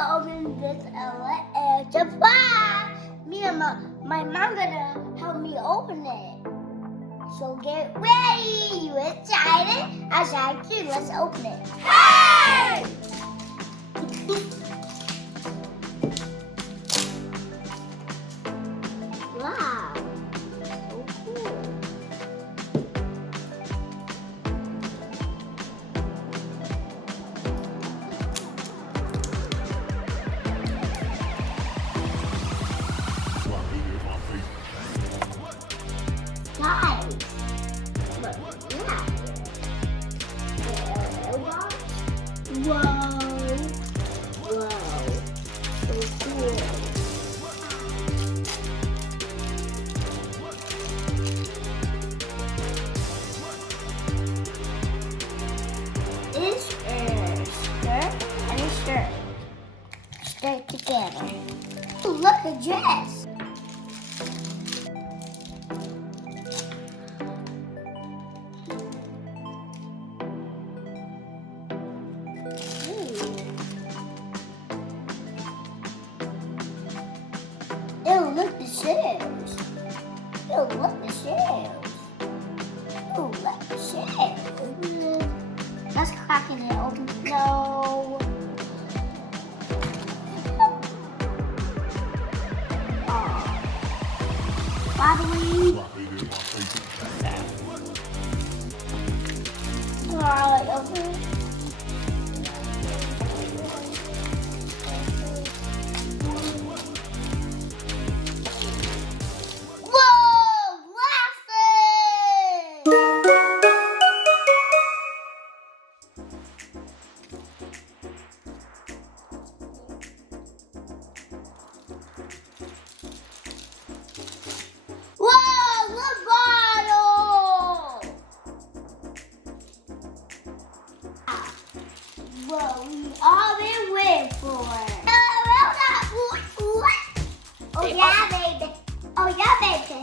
gonna open this surprise. Me and my mom gonna help me open it. So get ready. You excited? I'm excited too. Let's open it. Hey! Wow. So cool. Guys, look, yeah. Whoa, whoa, so cool. It's a skirt and a shirt. Stick together. Ooh, look, a dress. Ew, look the shells. Ew, look the shells. Ew, look the shells. Let's crack it open. No. Oh. Wobbly. Alright, open. What we all been waiting for. Oh yeah, baby. Oh yeah, baby.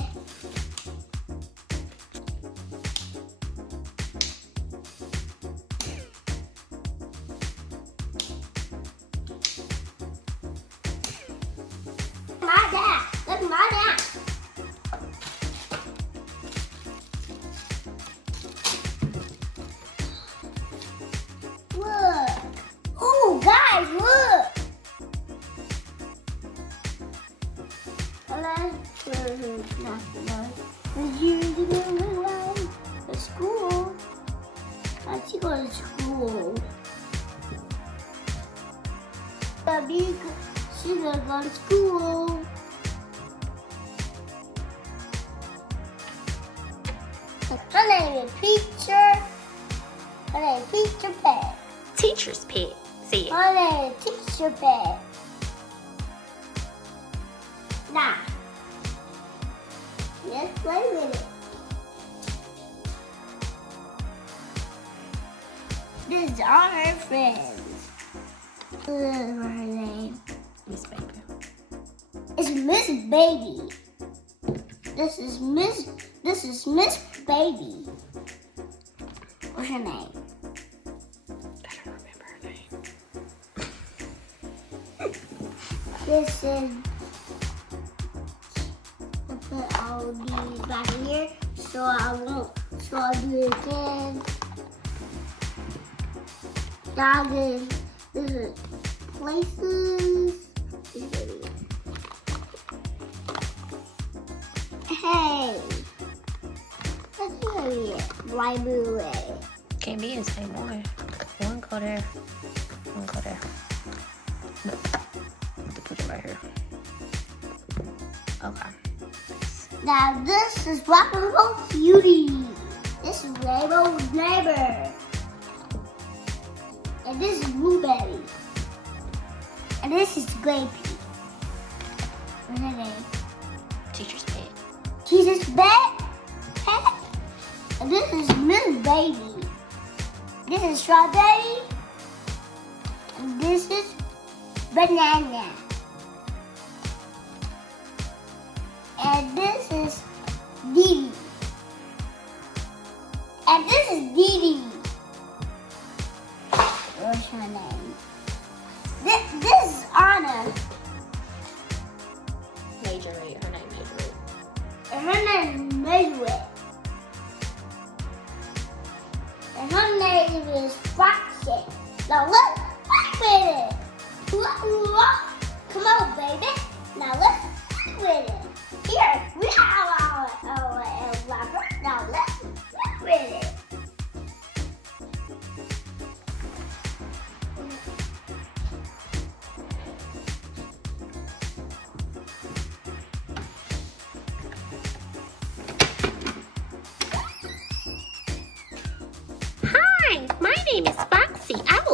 My dad. Look at my dad. Guys, look! The school. Let's go to school. She's gonna go to school. Her name is Peter. Her name is Peter Pan. Teacher's pet. See it. My name is Teacher Pet. Nah. Let's play with it. This is all her friends. This is her name. Miss Baby. It's Miss Baby. This is Miss Baby. What's her name? This is, I put all these back here so I'll do it again. This is places. Hey, let's do it. Library. Can't be in the same order. One go there. One go there. No. Put it right here. Okay. Now this is Rock and Roll Cutie. This is Rainbow's neighbor. And this is Blueberry. And this is Grapey. What's her name? Teacher's pet. Teacher's pet. And this is Miss Baby. This is Strawberry. And this is Banana. And this is Dee Dee. And this is Dee Dee. What's her name? This is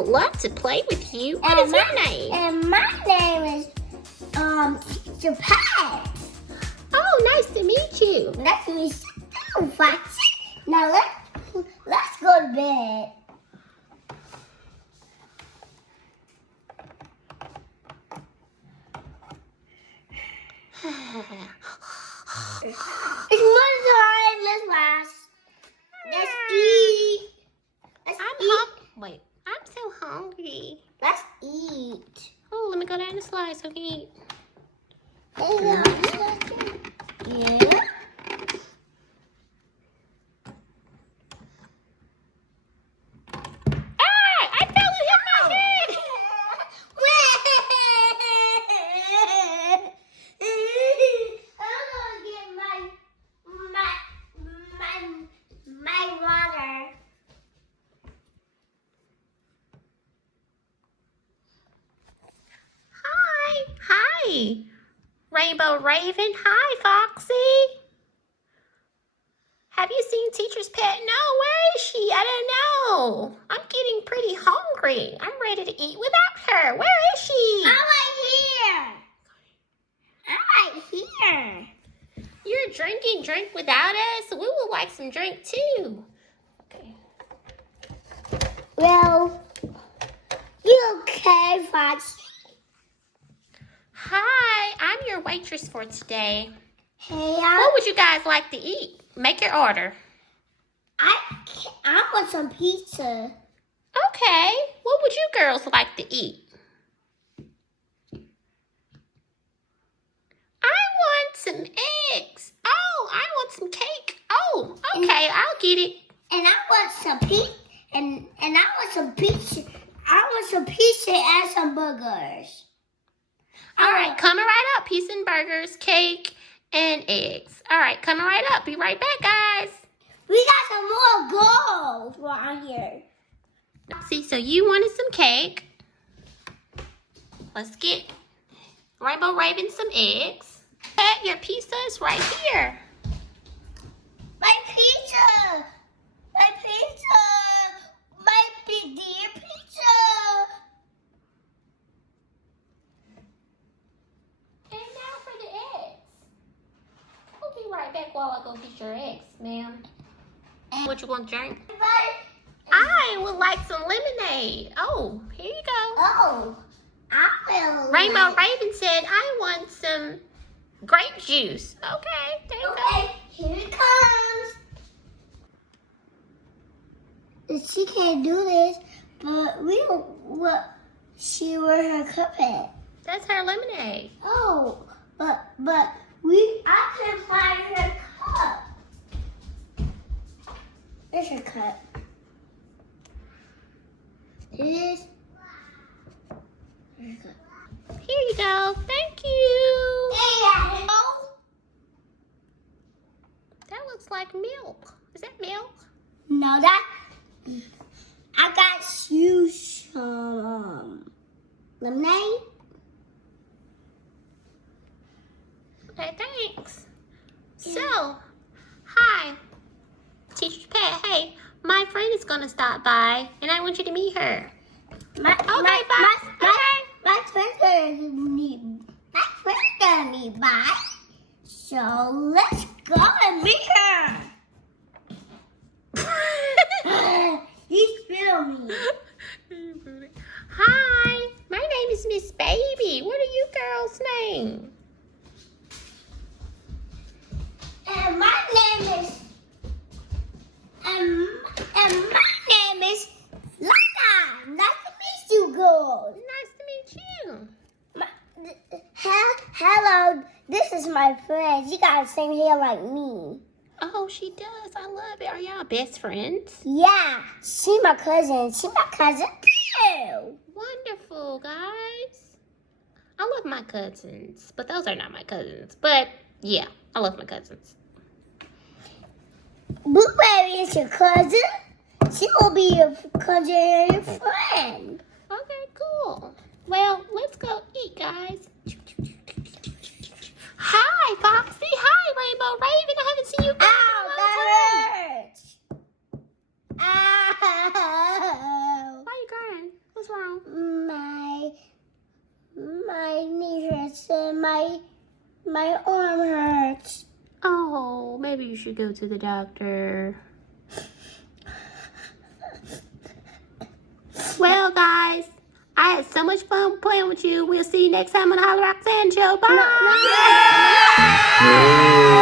would love to play with you. What is your name? And my name is Teacher Pat. Oh, nice to meet you. Nice to meet you, Foxy. Now let's go to bed. It's morning time. Let's wash. Let's eat. Wait, I'm so hungry. Let's eat. Oh, let me go down the slide so I can eat. Yeah. I fell and hit my head. I'm gonna get my water. Hi, Rainbow Raven. Hi, Foxy. Have you seen Teacher's Pet? No, where is she? I don't know. I'm getting pretty hungry. I'm ready to eat without her. Where is she? I'm right here. You're drinking drink without us? We would like some drink too. Okay. Well, you okay, Foxy? Hi, I'm your waitress for today. Hey, What would you guys like to eat? Make your order. I want some pizza. Okay. What would you girls like to eat? I want some eggs. Oh, I want some cake. Oh, okay, I'll get it. And I want some pizza. And I want some pizza. I want some pizza and some burgers. All right, coming right up. Pizza and burgers, cake, and eggs. All right, coming right up. Be right back, guys. We got some more gold around here. See, so you wanted some cake. Let's get Rainbow Raven some eggs. Your pizza is right here. My pizza! My pizza! My big dear pizza! And now for the eggs. We'll be right back while I go get your eggs, ma'am. What you want to drink? I would like some lemonade. Oh, here you go. Oh, I will. Rainbow Raven said I want some grape juice. Okay, there you Okay, here it comes. She can't do this, but we don't what she where her cup at. That's her lemonade. Oh, but I can find her cup. There's her cup. It is. There's her cup. Here you go. Thank you. Yeah. That looks like milk. Is that milk? No, I got you some lemonade. Okay, thanks. So, hi, Teacher's Pet. Hey, my friend is gonna stop by, and I want you to meet her. My friend's gonna need by. So let's go and meet her. You spill me. Hi, my name is Miss Baby. What are you girls' name? And my name is Lana. Nice to meet you, girls. Nice to meet you. Hello, this is my friend. She got the same hair like me. Oh, she does. I love it. Are y'all best friends? Yeah, she my cousin. She my cousin too. Wonderful, guys. I love my cousins, but those are not my cousins. But yeah, I love my cousins. Blueberry is your cousin. She will be your cousin and your friend. Okay, cool. Well, let's go eat, guys. Hi, Foxy. Hi, Rainbow Raven. I haven't seen you guys in a long time. Ow, that hurts. Ow. Why are you crying? hurts and my arm hurts. Oh, maybe you should go to the doctor. Well, guys, I had so much fun playing with you. We'll see you next time on the Hollow Roxanne Show. Bye! No.